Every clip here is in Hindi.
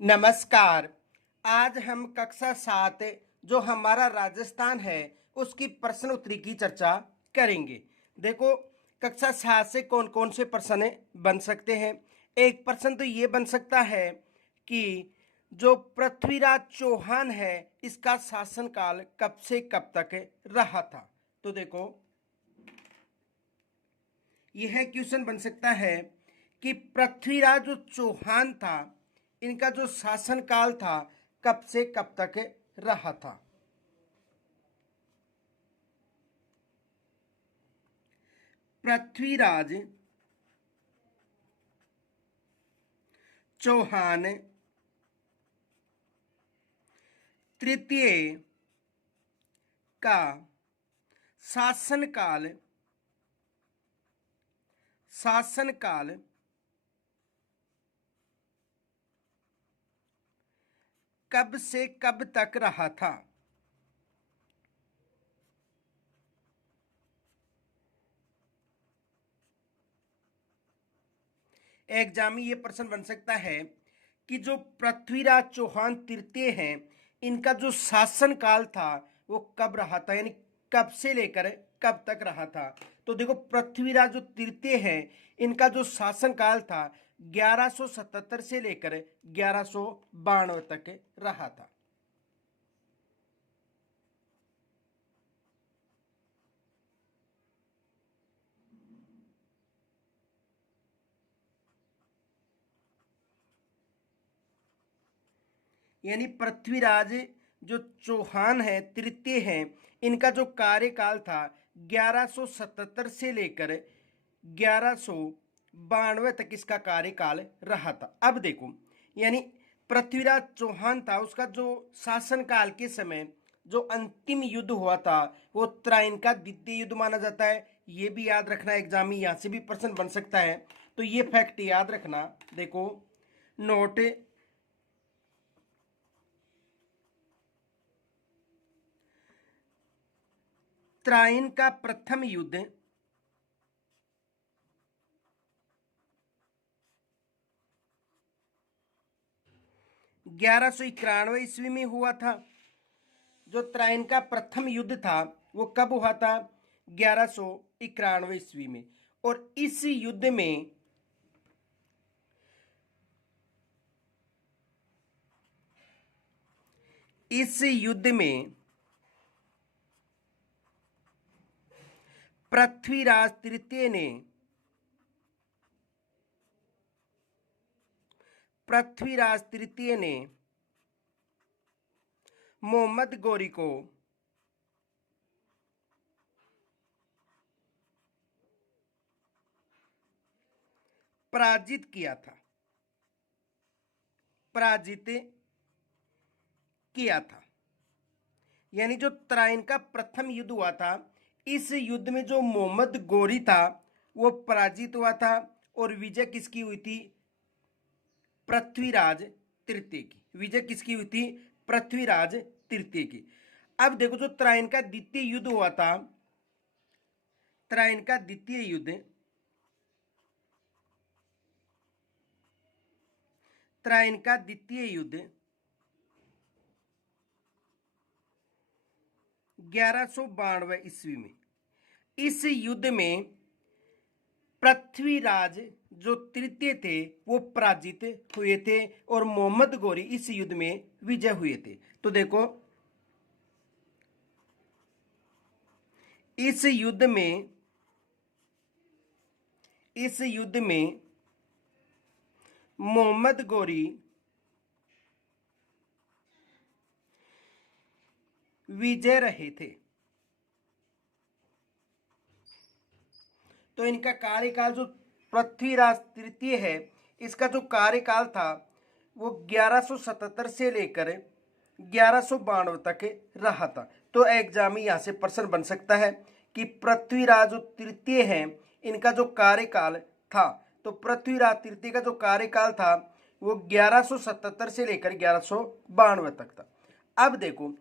नमस्कार। आज हम कक्षा 7 जो हमारा राजस्थान है उसकी प्रश्न उत्तरी की चर्चा करेंगे। देखो, कक्षा 7 से कौन कौन से प्रश्न बन सकते हैं। एक प्रश्न तो ये बन सकता है कि जो पृथ्वीराज चौहान है इसका शासनकाल कब से कब तक रहा था। तो देखो, यह क्वेश्चन बन सकता है कि पृथ्वीराज जो चौहान था इनका जो शासनकाल था कब से कब तक रहा था। पृथ्वीराज चौहान तृतीय का शासनकाल कब से कब तक रहा था। एग्जाम में ये प्रश्न बन सकता है कि जो पृथ्वीराज चौहान तृतीय हैं इनका जो शासन काल था वो कब रहा था, यानी कब से लेकर कब तक रहा था। तो देखो, पृथ्वीराज जो तृतीय हैं इनका जो शासन काल था 1177 से लेकर 1192 तक रहा था। यानी पृथ्वीराज जो चौहान है तृतीय हैं इनका जो कार्यकाल था 1177 से लेकर 1192 तक इसका कार्यकाल रहा था। अब देखो, यानी पृथ्वीराज चौहान था उसका जो शासनकाल के समय जो अंतिम युद्ध हुआ था वो त्राइन का द्वितीय युद्ध माना जाता है। ये भी याद रखना, एग्जाम में यहाँ से भी प्रश्न बन सकता है। तो ये फैक्ट याद रखना। देखो, नोट, त्राइन का प्रथम युद्ध 1191 ईस्वी में हुआ था। जो त्राइन का प्रथम युद्ध था वो कब हुआ था? 1191 ईस्वी में। और इस युद्ध में पृथ्वीराज तृतीय ने मोहम्मद गोरी को पराजित किया था। यानी जो त्राइन का प्रथम युद्ध हुआ था इस युद्ध में जो मोहम्मद गोरी था वो पराजित हुआ था और विजय किसकी हुई थी? पृथ्वीराज तृतीय की। विजय किसकी हुई थी? पृथ्वीराज तृतीय की। अब देखो, जो त्राइन का द्वितीय युद्ध हुआ था, त्राइन का द्वितीय युद्ध 1192 ईस्वी में। इस युद्ध में पृथ्वीराज जो तृतीय थे वो पराजित हुए थे और मोहम्मद गोरी इस युद्ध में विजय हुए थे। तो देखो, इस युद्ध में मोहम्मद गोरी विजय रहे थे। तो इनका कार्यकाल जो पृथ्वीराज तृतीय है इसका जो कार्यकाल था वो 1177 से लेकर 1192 तक रहा था। तो एग्जाम में यहाँ से प्रश्न बन सकता है कि पृथ्वीराज जो तृतीय हैं इनका जो कार्यकाल था, तो पृथ्वीराज तृतीय का जो कार्यकाल था वो 1177 से लेकर 1192 तक था। अब देखो,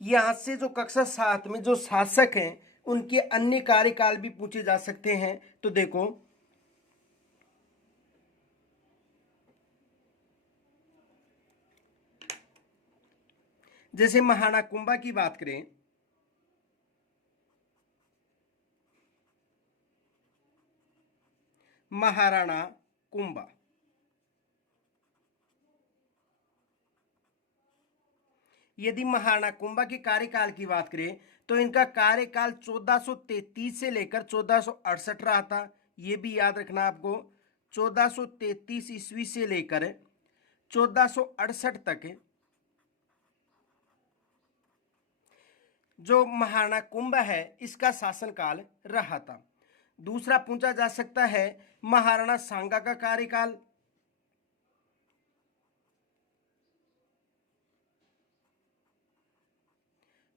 यहाँ से जो कक्षा 7 में जो शासक हैं उनके अन्य कार्यकाल भी पूछे जा सकते हैं। तो देखो, जैसे महाराणा कुंभा की बात करें, महाराणा कुंभा, यदि महाराणा कुंभा के कार्यकाल की बात करें तो इनका कार्यकाल 1433 से लेकर 1468 रहा था। ये भी याद रखना आपको, 1433 ईस्वी से लेकर 1468 तक जो महाराणा कुंभा है इसका शासनकाल रहा था। दूसरा पूछा जा सकता है महाराणा सांगा का कार्यकाल।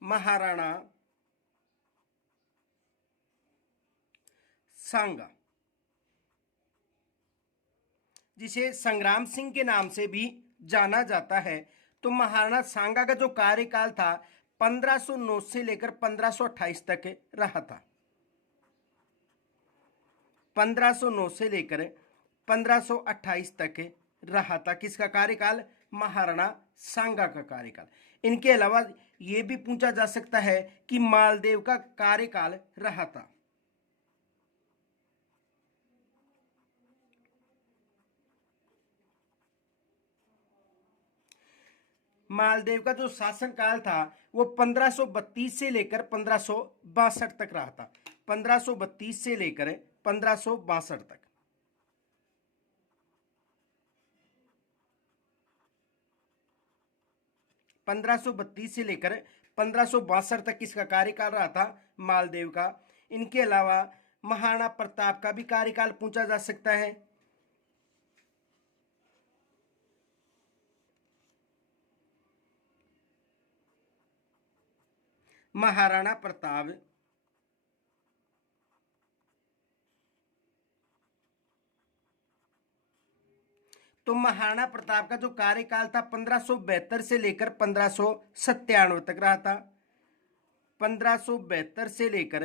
महाराणा सांगा, जिसे संग्राम सिंह के नाम से भी जाना जाता है, तो महाराणा सांगा का जो कार्यकाल था 1509 से लेकर 1528 तक रहा था। 1509 से लेकर 1528 तक रहा था। किसका कार्यकाल? महाराणा सांगा का कार्यकाल। इनके अलावा यह भी पूछा जा सकता है कि मालदेव का कार्यकाल रहा था। मालदेव का जो शासनकाल था वो 1532 से लेकर 1562 तक रहा था। 1532 से लेकर 1562 तक। 1532 से लेकर 1562 तक किसका कार्यकाल रहा था? मालदेव का। इनके अलावा महाराणा प्रताप का भी कार्यकाल पूछा जा सकता है। महाराणा प्रताप तो महाराणा प्रताप का जो कार्यकाल था 1572 से लेकर 1597 तक रहा था। 1572 से लेकर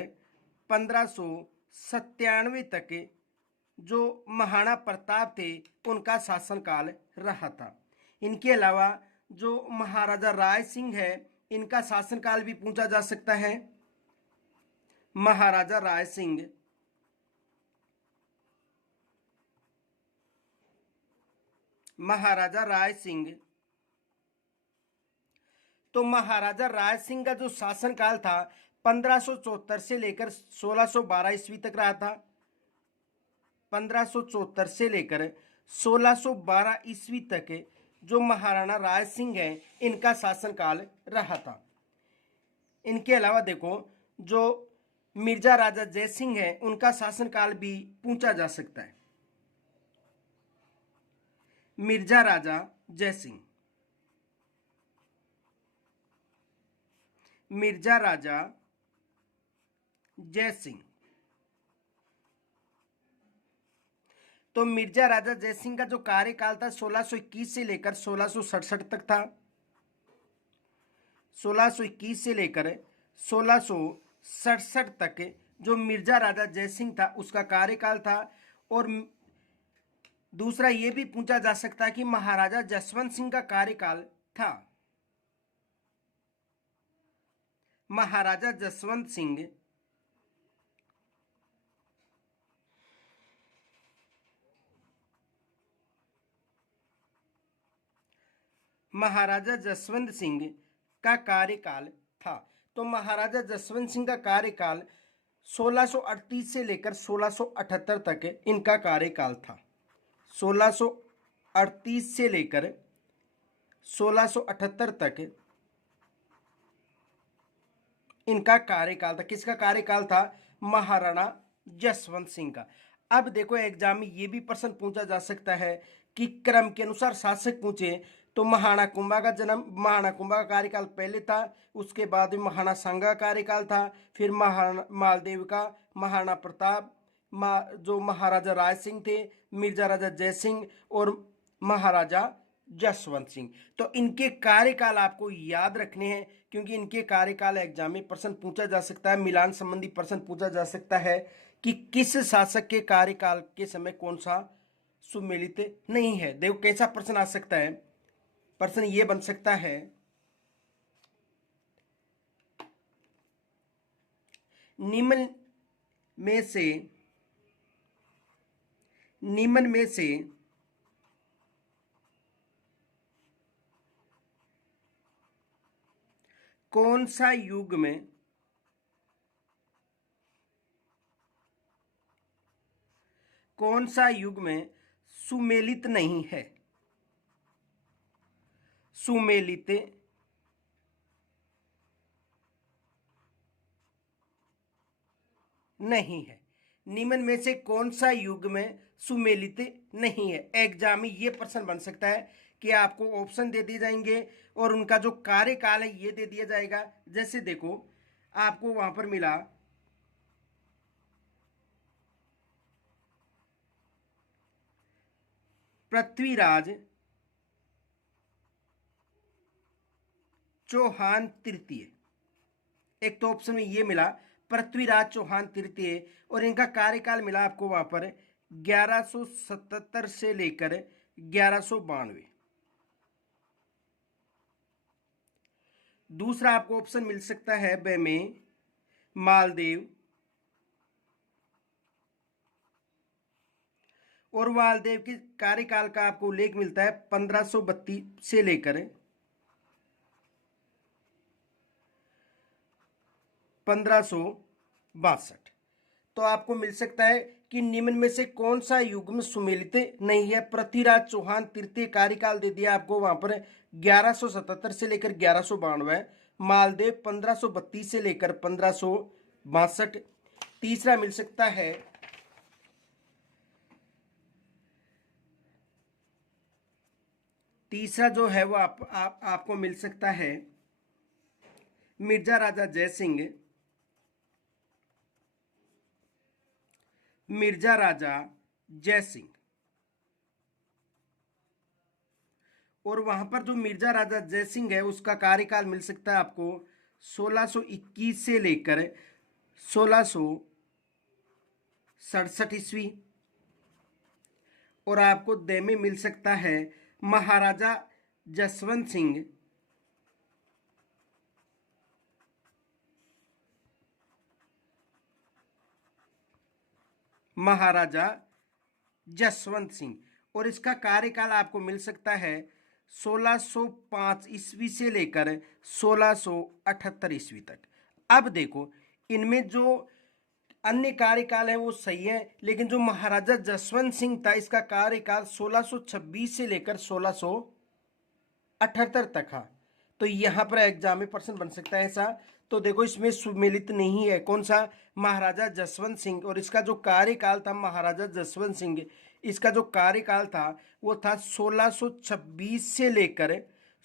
1597 तक जो महाराणा प्रताप थे उनका शासनकाल रहा था। इनके अलावा जो महाराजा राय सिंह है इनका शासनकाल भी पूछा जा सकता है। महाराजा राय सिंह, महाराजा राय सिंह, तो महाराजा राय सिंह का जो शासनकाल था 1574 से लेकर 1612 ईस्वी तक रहा था। 1574 से लेकर 1612 ईस्वी तक जो महाराणा राय सिंह है इनका शासनकाल रहा था। इनके अलावा देखो जो मिर्जा राजा जय सिंह है उनका शासनकाल भी पूछा जा सकता है। मिर्जा राजा जय सिंह, मिर्जा राजा जय सिंह, तो मिर्जा राजा जय सिंह का जो कार्यकाल था 1621 से लेकर 1667 तक था। 1621 से लेकर 1667 तक जो मिर्जा राजा जय सिंह था उसका कार्यकाल था। और दूसरा ये भी पूछा जा सकता है कि महाराजा जसवंत सिंह का कार्यकाल था। महाराजा जसवंत सिंह, महाराजा जसवंत सिंह का कार्यकाल था। तो महाराजा जसवंत सिंह का कार्यकाल 1638 से लेकर 1678 तक इनका कार्यकाल था। 1638 से लेकर 1678 तक इनका कार्यकाल था। किसका कार्यकाल था? महाराणा जसवंत सिंह का। अब देखो एग्जाम में ये भी प्रश्न पूछा जा सकता है कि क्रम के अनुसार शासक पूछे तो महाराणा कुंभा का जन्म, महाराणा कुंभा का कार्यकाल पहले था, उसके बाद में महाराणा सांगा का कार्यकाल था, फिर महाराणा मालदेव का, महाराणा प्रताप, जो महाराजा राय सिंह थे, मिर्जा राजा जय सिंह और महाराजा जसवंत सिंह। तो इनके कार्यकाल आपको याद रखने हैं क्योंकि इनके कार्यकाल एग्जाम में प्रश्न पूछा जा सकता है। मिलान संबंधी प्रश्न पूछा जा सकता है कि किस शासक के कार्यकाल के समय कौन सा सुमेलित नहीं है। देखो कैसा प्रश्न आ सकता है। प्रश्न ये बन सकता है निम्न में से निम्न में से कौन सा युग्म सुमेलित नहीं है? सुमेलित नहीं है। निम्न में से कौन सा युग्म सुमेलित नहीं है? एग्जाम में ये प्रश्न बन सकता है कि आपको ऑप्शन दे दिए जाएंगे और उनका जो कार्यकाल है ये दे दिया जाएगा। जैसे देखो, आपको वहां पर मिला पृथ्वीराज चौहान तृतीय। एक तो ऑप्शन में ये मिला पृथ्वीराज चौहान तृतीय, और इनका कार्यकाल मिला आपको वहां पर 1177 से लेकर 1192। दूसरा आपको ऑप्शन मिल सकता है ब में मालदेव, और मालदेव के कार्यकाल का आपको उल्लेख मिलता है 1532 से लेकर 1562। तो आपको मिल सकता है कि निम्न में से कौन सा युग्म सुमेलित नहीं है? पृथ्वीराज चौहान तृतीय कार्यकाल दे दिया आपको वहां पर 1177 से लेकर 1192, मालदेव 1532 से लेकर 1562। तीसरा मिल सकता है तीसरा जो है वो आपको मिल सकता है मिर्जा राजा जयसिंह, मिर्जा राजा जयसिंह। और वहां पर जो मिर्जा राजा जयसिंह है उसका कार्यकाल मिल सकता है आपको 1621 से लेकर 1667 ईस्वी। और आपको दे में मिल सकता है महाराजा जसवंत सिंह, महाराजा जसवंत सिंह, और इसका कार्यकाल आपको मिल सकता है 1605 ईस्वी से लेकर 1678 ईस्वी तक। अब देखो, इनमें जो अन्य कार्यकाल है वो सही है, लेकिन जो महाराजा जसवंत सिंह था इसका कार्यकाल 1626 से लेकर 1678 तक था। तो यहां पर एग्जाम में प्रश्न बन सकता है ऐसा। तो देखो, इसमें सुमेलित नहीं है कौन सा? महाराजा जसवंत सिंह। और इसका जो कार्यकाल था महाराजा जसवंत सिंह, इसका जो कार्यकाल था वो था 1626 से लेकर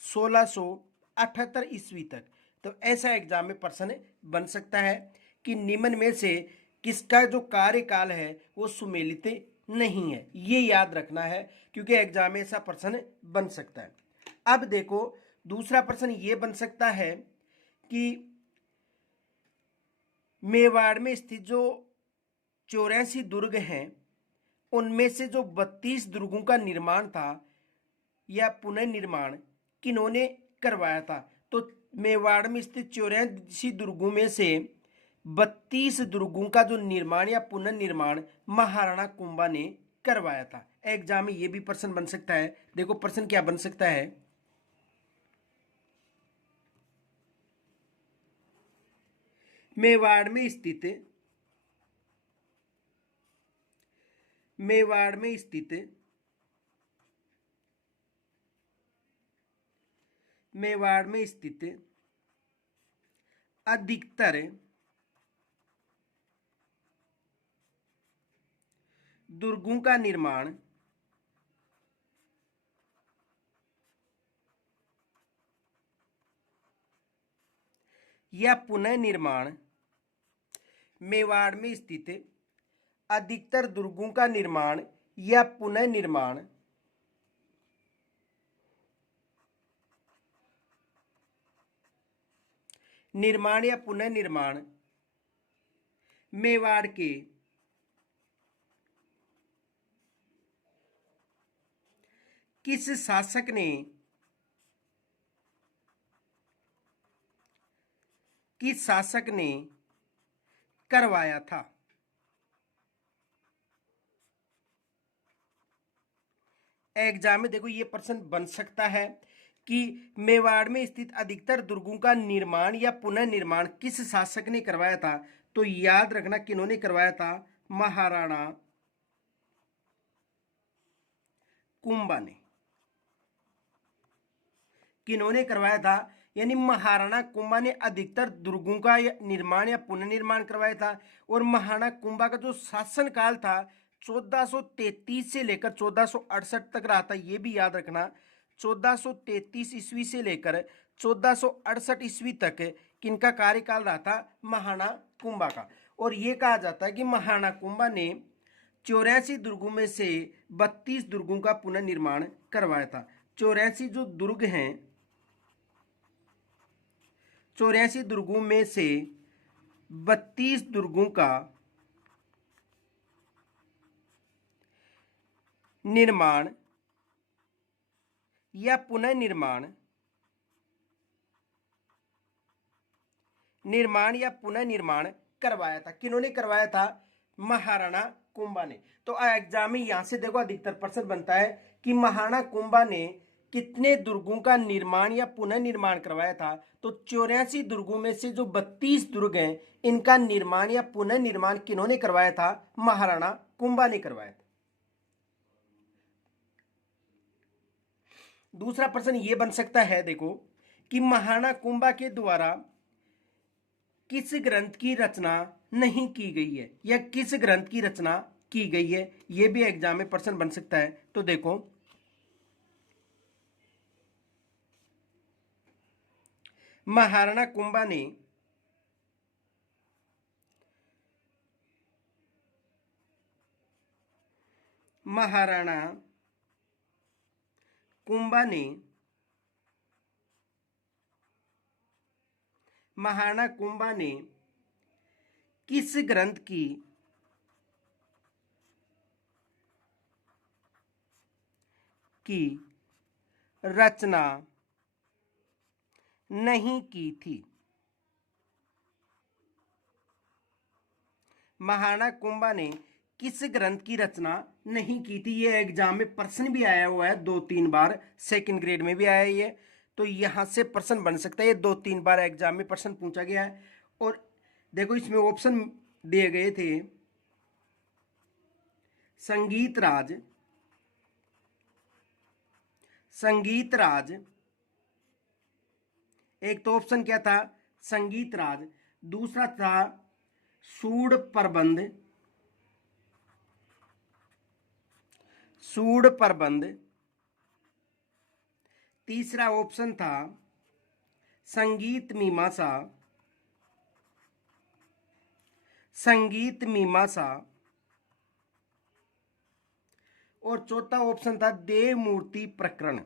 1678 ईस्वी तक। तो ऐसा एग्जाम में प्रश्न बन सकता है कि निम्न में से किसका जो कार्यकाल है वो सुमेलित नहीं है। ये याद रखना है क्योंकि एग्जाम में ऐसा प्रश्न बन सकता है। अब देखो, दूसरा प्रश्न ये बन सकता है कि मेवाड़ में स्थित जो 84 दुर्ग हैं उनमें से जो 32 दुर्गों का निर्माण था या पुनर्निर्माण किन्होंने करवाया था? तो मेवाड़ में स्थित 84 दुर्गों में से 32 दुर्गों का जो निर्माण या पुनर्निर्माण महाराणा कुंभा ने करवाया था। एग्जाम में ये भी प्रश्न बन सकता है। देखो प्रश्न क्या बन सकता है, मेवाड़ में स्थित अधिकतर दुर्गों का निर्माण या पुनर्निर्माण मेवाड़ में स्थित अधिकतर दुर्गों का निर्माण या पुनर्निर्माण या पुनर्निर्माण मेवाड़ के किस शासक ने करवाया था। एग्जाम में देखो ये प्रश्न बन सकता है कि मेवाड़ में स्थित अधिकतर दुर्गों का निर्माण या पुनर्निर्माण किस शासक ने करवाया था। तो याद रखना किन्होंने करवाया था, महाराणा कुंभा ने। किन्होंने करवाया था, यानी महाराणा कुंभा ने अधिकतर दुर्गों का निर्माण या पुनर्निर्माण करवाया था। और महाराणा कुंभा का जो शासनकाल था 1433 से लेकर 1468 तक रहा था, ये भी याद रखना। 1433 ईस्वी से लेकर 1468 ईस्वी तक किनका कार्यकाल रहा था, महाराणा कुंभा का। और ये कहा जाता है कि महाराणा कुंभा ने 84 दुर्गों में से 32 दुर्गों का पुनर्निर्माण करवाया था। 84 जो दुर्ग हैं, 84 दुर्गों में से 32 दुर्गों का निर्माण या पुनर्निर्माण करवाया था। किन्होंने करवाया था, महाराणा कुंभा ने। तो एग्जाम में यहां से देखो अधिकतर प्रश्न बनता है कि महाराणा कुंभा ने कितने दुर्गों का निर्माण या पुनर्निर्माण करवाया था। तो 84 दुर्गों में से जो 32 दुर्ग हैं, इनका निर्माण या पुनर्निर्माण किन्होंने करवाया था, महाराणा कुंभा ने करवाया था। दूसरा प्रश्न ये बन सकता है, देखो कि महाराणा कुंभा के द्वारा किस ग्रंथ की रचना नहीं की गई है, या किस ग्रंथ की रचना की गई है, यह भी एग्जाम में प्रश्न बन सकता है। तो देखो महाराणा कुंभा ने महाराणा कुंभा ने महाराणा कुंभा ने किस ग्रंथ की रचना नहीं की थी। महाराणा कुंभा ने किस ग्रंथ की रचना नहीं की थी। ये एग्जाम में प्रश्न भी आया हुआ है 2-3 बार, सेकंड ग्रेड में भी आया है ये। तो यहां से प्रश्न बन सकता है, ये 2-3 बार एग्जाम में प्रश्न पूछा गया है। और देखो इसमें ऑप्शन दिए गए थे, संगीत राज, एक तो ऑप्शन क्या था, संगीत राज। दूसरा था सूड प्रबंध। तीसरा ऑप्शन था संगीत मीमांसा। और चौथा ऑप्शन था देवमूर्ति प्रकरण।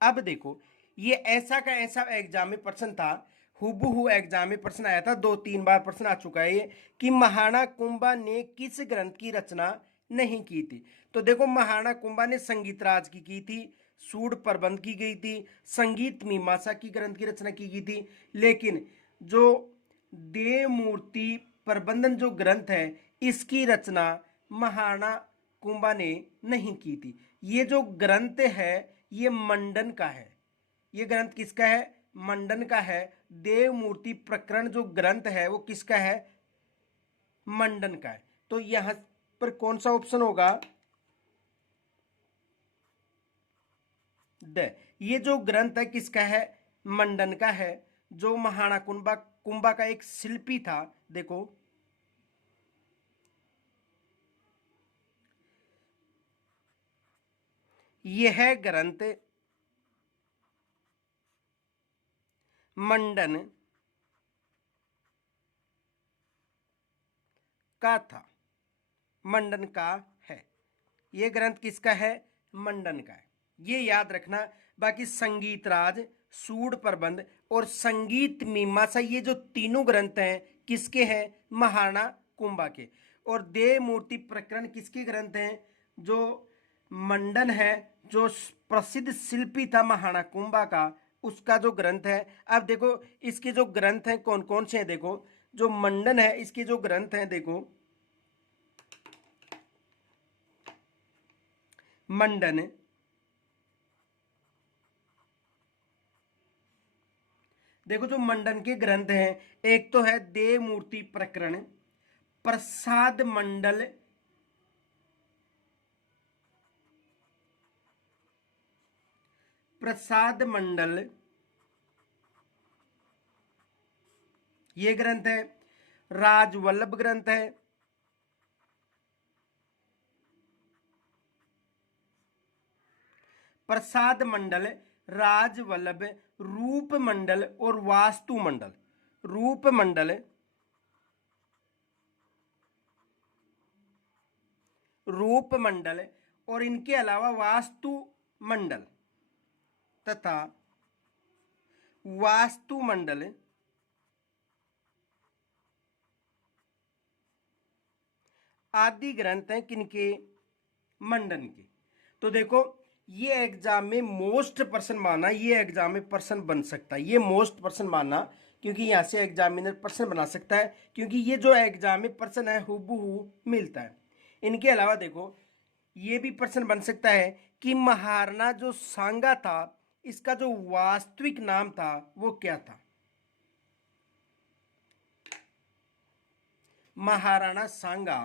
अब देखो ये ऐसा का ऐसा एग्जाम में प्रश्न था, हुबहू एग्जाम में प्रश्न आया था, 2-3 बार प्रश्न आ चुका है ये, कि महाराणा कुंभा ने किस ग्रंथ की रचना नहीं की थी। तो देखो महाराणा कुंभा ने संगीत राज की थी, सूड प्रबंध की गई थी, संगीत मीमांसा की ग्रंथ की रचना की गई थी। लेकिन जो देवमूर्ति प्रबंधन जो ग्रंथ है, इसकी रचना महाराणा कुंभा ने नहीं की थी। ये जो ग्रंथ है ये मंडन का है। ये ग्रंथ किसका है, मंडन का है। देवमूर्ति प्रकरण जो ग्रंथ है वो किसका है, मंडन का है। तो यहां पर कौन सा ऑप्शन होगा, ये जो ग्रंथ है किसका है, मंडन का है, जो महाराणा कुंभा का एक शिल्पी था। देखो यह ग्रंथ मंडन का था, मंडन का है। यह ग्रंथ किसका है, मंडन का है, ये याद रखना। बाकी संगीत राज, सूड प्रबंध और संगीत मीमांसा, ये जो तीनों ग्रंथ हैं किसके हैं, महाराणा कुंभा के। और देव मूर्ति प्रकरण किसके ग्रंथ हैं? जो मंडन है, जो प्रसिद्ध शिल्पी था महाराणा कुंभा का, उसका जो ग्रंथ है। अब देखो इसके जो ग्रंथ हैं कौन कौन से हैं। देखो जो मंडन है इसके जो ग्रंथ हैं, देखो मंडन, देखो जो मंडन के ग्रंथ हैं, एक तो है देव मूर्ति प्रकरण, प्रसाद मंडल, प्रसाद मंडल ये ग्रंथ है। राजवल्लभ ग्रंथ है, प्रसाद मंडल, राजवल्लभ, रूप मंडल और वास्तु मंडल। रूप मंडल, रूप मंडल और इनके अलावा वास्तु मंडल तथा वास्तु मंडल आदि ग्रंथ हैं किनके? मंडन के। तो देखो ये एग्जाम में मोस्ट पर्सन माना, ये एग्जाम में पर्सन बन सकता है, ये मोस्ट पर्सन माना, क्योंकि यहां से एग्जामिनर पर्सन बना सकता है, क्योंकि ये जो एग्जाम में पर्सन है हूबहू मिलता है। इनके अलावा देखो ये भी पर्सन बन सकता है कि महाराणा जो सांगा था इसका जो वास्तविक नाम था वो क्या था? महाराणा सांगा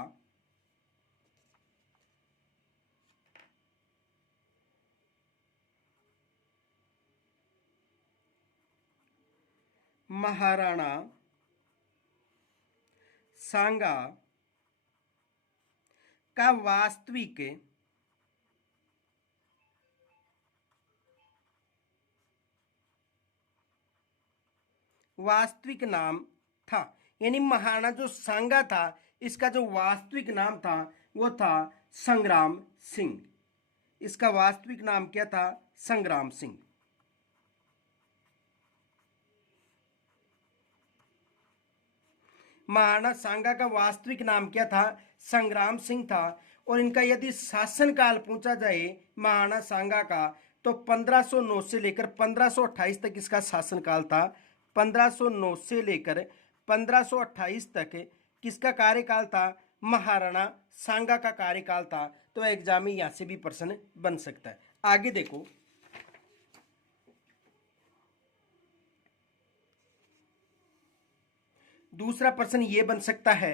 महाराणा सांगा का वास्तविक नाम था। यानी महाराणा जो सांगा था इसका जो वास्तविक नाम था वो था संग्राम सिंह। इसका वास्तविक नाम क्या था? संग्राम सिंह। महाराणा सांगा का वास्तविक नाम क्या था? संग्राम सिंह था। और इनका यदि शासनकाल पूछा जाए महाराणा सांगा का, तो 1509 से लेकर 1528 तक इसका शासनकाल था। 1509 से लेकर 1528 तक किसका कार्यकाल था? महाराणा सांगा का कार्यकाल था। तो एग्जाम में यहां से भी प्रश्न बन सकता है। आगे देखो दूसरा प्रश्न ये बन सकता है,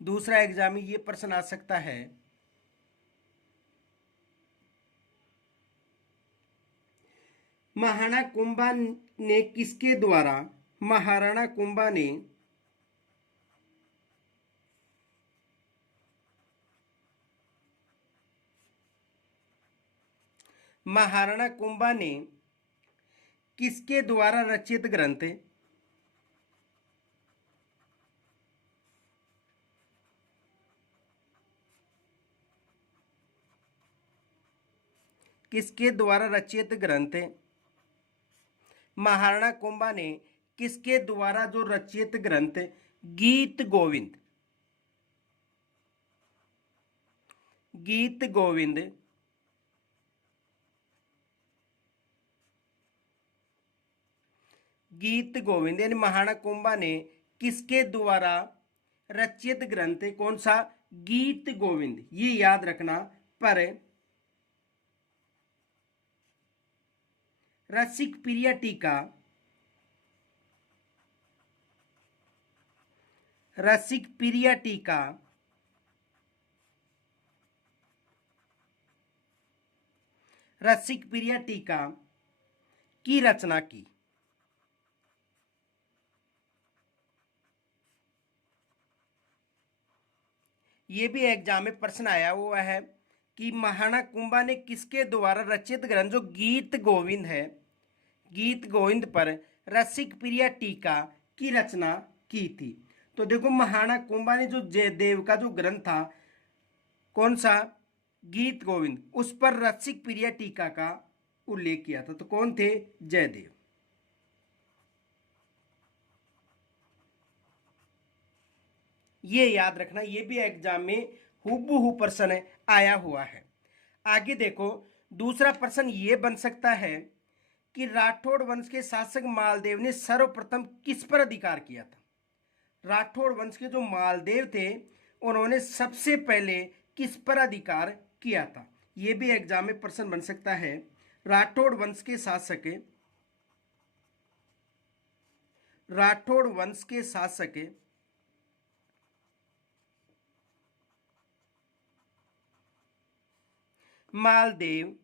दूसरा एग्जाम में ये प्रश्न आ सकता है, महाराणा कुंभा ने किसके द्वारा महाराणा कुंभा ने महाराणा कुंभा ने किसके द्वारा रचित ग्रंथ किसके द्वारा रचित ग्रंथ महाराणा कुंभा ने किसके द्वारा जो रचित ग्रंथ गीत गोविंद, गीत गोविंद गीत गोविंद यानी महाराणा कुंभा ने किसके द्वारा रचित ग्रंथ कौन सा? गीत गोविंद। ये याद रखना। पर रसिक प्रिय टीका, रसिक प्रिय टीका रसिक प्रिय टीका की रचना की। ये भी एग्जाम में प्रश्न आया हुआ है कि महाराणा कुंभा ने किसके द्वारा रचित ग्रंथ जो गीत गोविंद है, गीत गोविंद पर रसिक प्रिय टीका की रचना की थी। तो देखो महाराणा कुंभा ने जो जयदेव का जो ग्रंथ था कौन सा, गीत गोविंद, उस पर रसिक प्रिय टीका का उल्लेख किया था। तो कौन थे, जयदेव। ये याद रखना, ये भी एग्जाम में हूबहू प्रश्न आया हुआ है। आगे देखो, दूसरा प्रश्न ये बन सकता है कि राठौड़ वंश के शासक मालदेव ने सर्वप्रथम किस पर अधिकार किया था। राठौड़ वंश के जो मालदेव थे उन्होंने सबसे पहले किस पर अधिकार किया था। यह भी एग्जाम में प्रश्न बन सकता है। राठौड़ वंश के शासक, राठौड़ वंश के शासक मालदेव,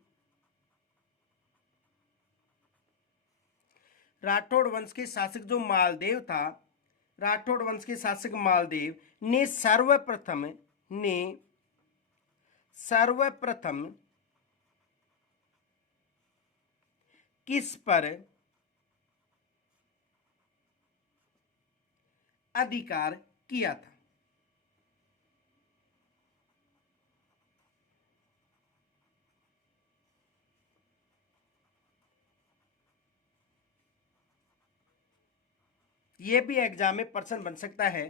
राठौड़ वंश के शासक जो मालदेव था, राठौड़ वंश के शासक मालदेव ने सर्वप्रथम किस पर अधिकार किया था। यह भी एग्जाम में प्रश्न बन सकता है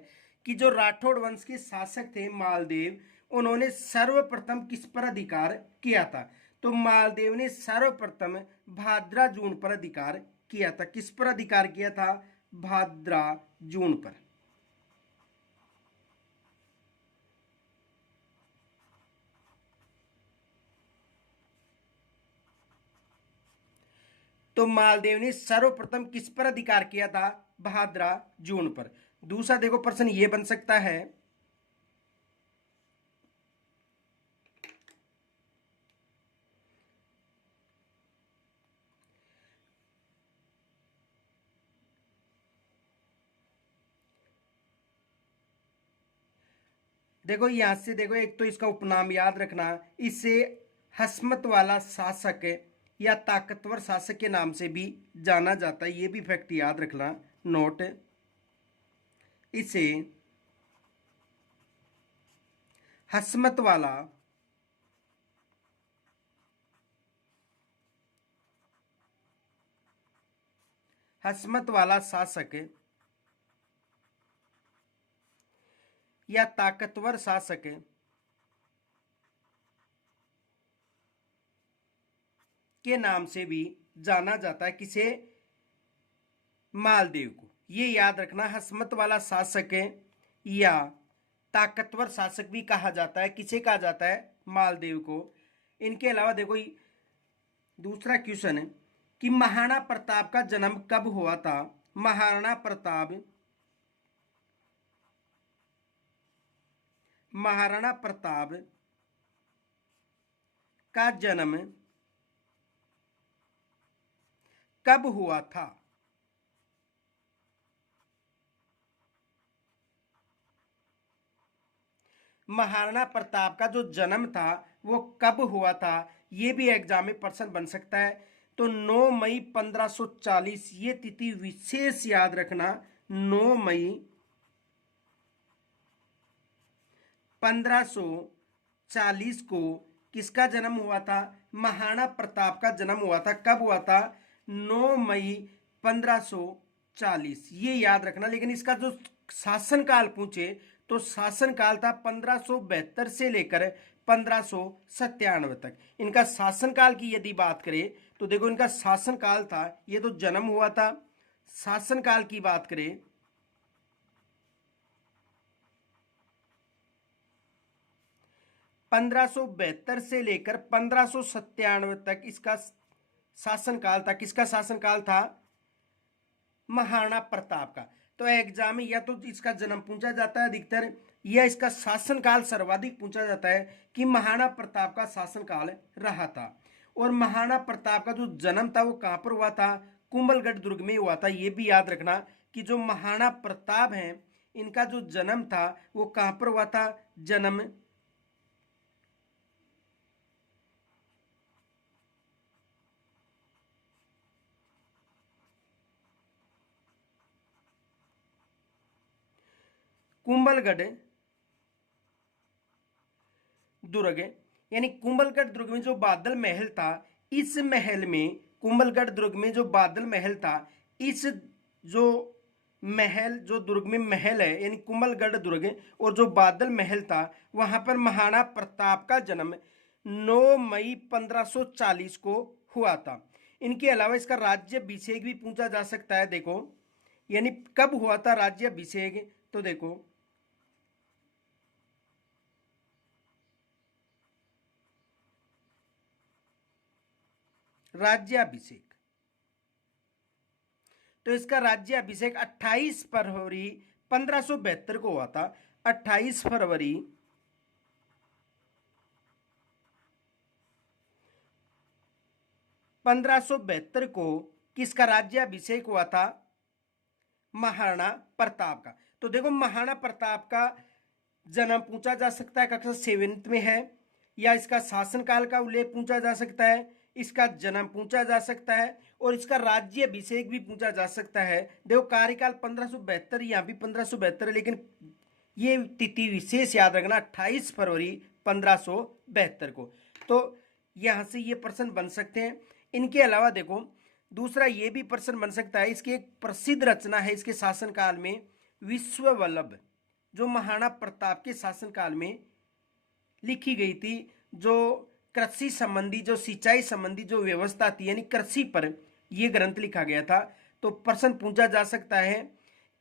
कि जो राठौड़ वंश के शासक थे मालदेव, उन्होंने सर्वप्रथम किस पर अधिकार किया था। तो मालदेव ने सर्वप्रथम भाद्रा जून पर अधिकार किया था। किस पर अधिकार किया था, भाद्रा जून पर। तो मालदेव ने सर्वप्रथम किस पर अधिकार किया था, भाद्रा जून पर। दूसरा देखो प्रश्न ये बन सकता है, देखो यहां से देखो, एक तो इसका उपनाम याद रखना, इसे हसमत वाला शासक या ताकतवर शासक के नाम से भी जाना जाता है। ये भी फैक्ट याद रखना, नोट। इसे हसमत वाला शासक या ताकतवर शासक के नाम से भी जाना जाता है। किसे, मालदेव को। ये याद रखना, हसमत वाला शासक या ताकतवर शासक भी कहा जाता है। किसे कहा जाता है, मालदेव को। इनके अलावा देखो दूसरा क्वेश्चन है कि महाराणा प्रताप का जन्म कब हुआ था। महाराणा प्रताप का जन्म कब हुआ था। महाराणा प्रताप का जो जन्म था वो कब हुआ था, ये भी एग्जाम में प्रश्न बन सकता है। तो 9 मई 1540, ये तिथि विशेष याद रखना। 9 मई 1540 को किसका जन्म हुआ था, महाराणा प्रताप का जन्म हुआ था। कब हुआ था, 9 मई 1540, ये याद रखना। लेकिन इसका जो शासनकाल पूछे तो शासनकाल था 1572 से लेकर 1597 तक। इनका शासनकाल की यदि बात करें तो देखो, इनका शासनकाल था, ये तो जन्म हुआ था। शासनकाल की बात करें 1572 से लेकर 1597 तक इसका शासनकाल था। किसका शासनकाल था, महाराणा प्रताप का। तो एग्जाम में या तो इसका जन्म पूछा जाता है अधिकतर, या इसका शासनकाल सर्वाधिक पूछा जाता है कि महाराणा प्रताप का शासनकाल रहा था। और महाराणा प्रताप का जो जन्म था वो कहां पर हुआ था, कुंभलगढ़ दुर्ग में हुआ था। ये भी याद रखना कि जो महाराणा प्रताप हैं इनका जो जन्म था वो कहां पर हुआ था, जन्म कुंभलगढ़ दुर्ग, यानी कुंभलगढ़ दुर्ग में जो बादल महल था, इस महल में, कुंभलगढ़ दुर्ग में जो बादल महल था, इस जो महल, जो दुर्ग में महल है यानी कुंभलगढ़ दुर्ग, और जो बादल महल था, वहां पर महाराणा प्रताप का जन्म 9 मई 1540 को हुआ था। इनके अलावा इसका राज्याभिषेक भी पूछा जा सकता है। देखो, यानी कब हुआ था राज्याभिषेक, तो देखो राज्याभिषेक, तो इसका राज्याभिषेक 28 फरवरी 1572 को हुआ था। 28 फरवरी 1572 को किसका राज्याभिषेक हुआ था? महाराणा प्रताप का। तो देखो, महाराणा प्रताप का जन्म पूछा जा सकता है, कक्षा 7th में है, या इसका शासनकाल का उल्लेख पूछा जा सकता है, इसका जन्म पूछा जा सकता है, और इसका राज्याभिषेक भी पूछा जा सकता है। देखो, कार्यकाल 1572, यहाँ भी 1572 है, लेकिन ये तिथि विशेष याद रखना 28 फरवरी 1572 को। तो यहां से ये प्रश्न बन सकते हैं। इनके अलावा देखो, दूसरा ये भी प्रश्न बन सकता है, इसकी एक प्रसिद्ध रचना है इसके शासनकाल में, विश्व वल्लभ, जो महाराणा प्रताप के शासनकाल में लिखी गई थी, जो कृषि संबंधी, जो सिंचाई संबंधी जो व्यवस्था थी, यानी कृषि पर यह ग्रंथ लिखा गया था। तो प्रश्न पूछा जा सकता है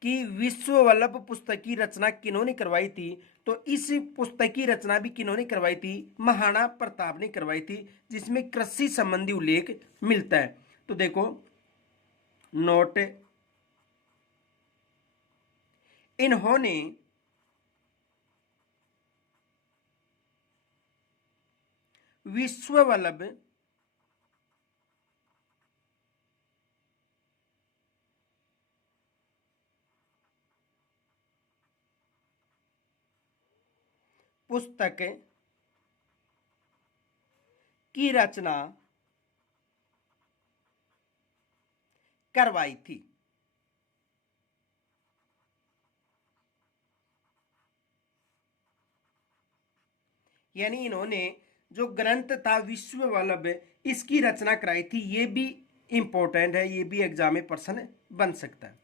कि विश्व वल्लभ पुस्तक की रचना किन्होंने करवाई थी? तो इस पुस्तक की रचना भी किन्होंने करवाई थी? महाराणा प्रताप ने करवाई थी, जिसमें कृषि संबंधी उल्लेख मिलता है। तो देखो, नोट, इन्होंने विश्व वल्लभ पुस्तक की रचना करवाई थी। यानी इन्होंने जो ग्रंथ था विश्व वल्लभ, इसकी रचना कराई थी। ये भी इंपॉर्टेंट है, ये भी एग्जाम में प्रश्न बन सकता है।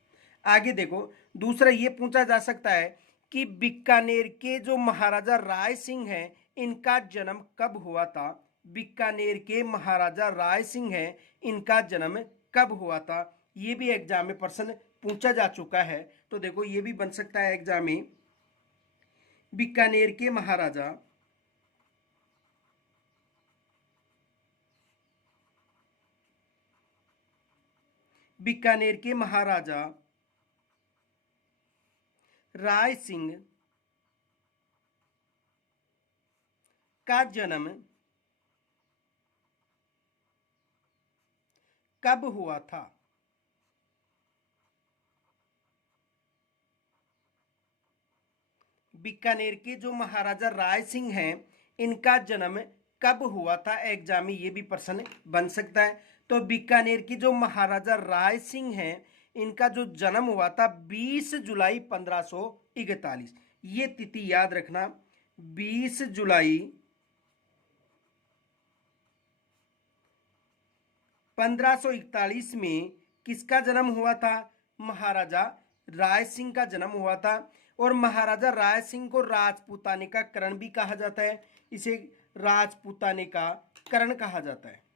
आगे देखो, दूसरा ये पूछा जा सकता है कि बीकानेर के जो महाराजा राय सिंह हैं, इनका जन्म कब हुआ था? बीकानेर के महाराजा राय सिंह हैं, इनका जन्म कब हुआ था? ये भी एग्जाम में प्रश्न पूछा जा चुका है। तो देखो, ये भी बन सकता है एग्जाम में, बीकानेर के महाराजा बीकानेर के महाराजा राय सिंह का जन्म कब हुआ था? बीकानेर के जो महाराजा राय सिंह हैं, इनका जन्म कब हुआ था? एग्जाम में ये भी प्रश्न बन सकता है। तो बीकानेर की जो महाराजा राय सिंह हैं, इनका जो जन्म हुआ था 20 जुलाई 1541। ये तिथि याद रखना, 20 जुलाई 1541 में किसका जन्म हुआ था? महाराजा राय सिंह का जन्म हुआ था। और महाराजा राय सिंह को राजपूताने का करण भी कहा जाता है, इसे राजपूताने का करण कहा जाता है।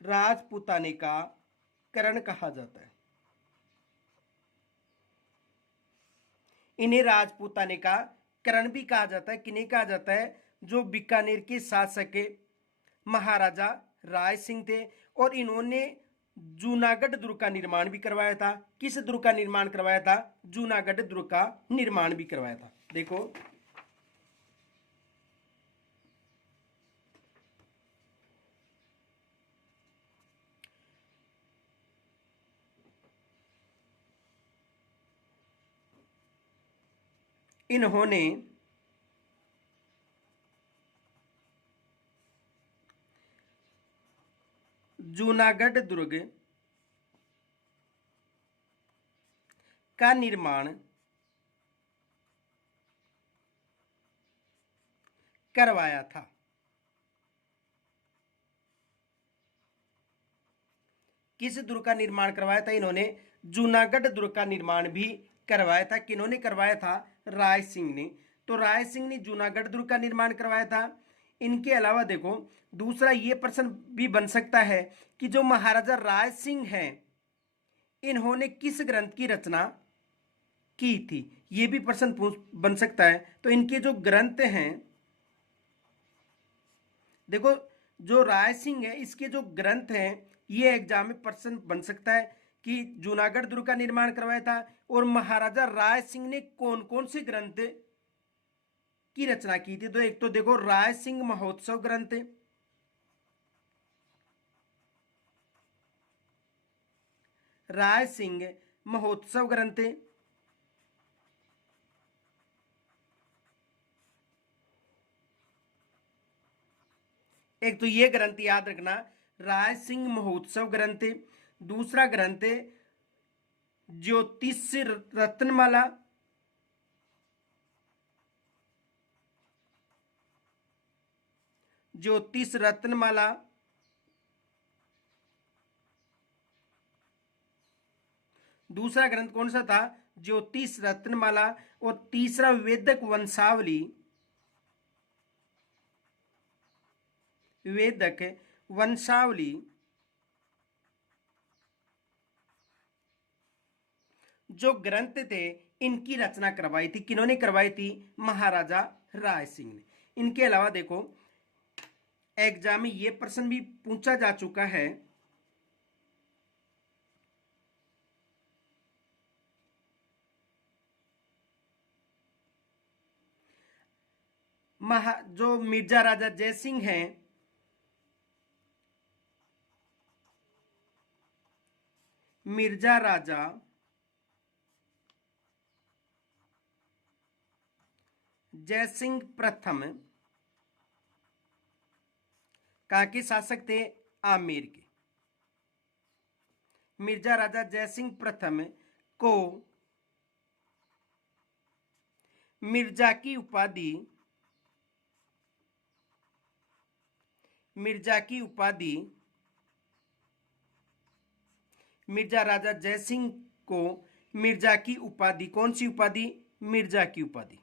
राजपूताने का करण कहा जाता है। इन्हें राजपूताने का करण भी कहा जाता है। किन्हें कहा जाता है? जो बीकानेर के शासक महाराजा राय सिंह थे, और इन्होंने जूनागढ़ दुर्ग का निर्माण भी करवाया था। किस दुर्ग का निर्माण करवाया था? जूनागढ़ दुर्ग का निर्माण भी करवाया था। देखो, इन्होंने जूनागढ़ दुर्ग का निर्माण करवाया था। किस दुर्ग का निर्माण करवाया था? इन्होंने जूनागढ़ दुर्ग का निर्माण भी करवाया था। किन्होंने करवाया था? राय सिंह ने। तो राय सिंह ने जूनागढ़ दुर्ग का निर्माण करवाया था। इनके अलावा देखो दूसरा ये प्रश्न भी बन सकता है कि जो महाराजा राय सिंह हैं इन्होंने किस ग्रंथ की रचना की थी? ये भी प्रश्न बन सकता है। तो इनके जो ग्रंथ हैं, देखो जो राय सिंह है इसके जो ग्रंथ हैं ये एग्जाम में प्रश्न बन सकता है कि जूनागढ़ दुर्ग का निर्माण करवाया था और महाराजा राय सिंह ने कौन कौन से ग्रंथ की रचना की थी। तो एक तो देखो राय सिंह महोत्सव ग्रंथ, राय सिंह महोत्सव ग्रंथ, एक तो ये ग्रंथ याद रखना राय सिंह महोत्सव ग्रंथ। दूसरा ग्रंथ ज्योतिष रत्नमाला, ज्योतिष रत्नमाला। दूसरा ग्रंथ कौन सा था? ज्योतिष रत्नमाला। और तीसरा वेदक वंशावली, वेदक वंशावली जो ग्रंथ थे इनकी रचना करवाई थी। किन्होंने करवाई थी? महाराजा राय सिंह ने। इनके अलावा देखो एग्जाम में ये प्रश्न भी पूछा जा चुका है, जो मिर्जा राजा जयसिंह हैं मिर्जा राजा जयसिंह प्रथम कहाँ के शासक थे? आमेर के। मिर्जा राजा जयसिंह प्रथम को मिर्जा की उपाधि, मिर्जा की उपाधि, मिर्जा राजा जयसिंह को मिर्जा की उपाधि, कौन सी उपाधि? मिर्जा की उपाधि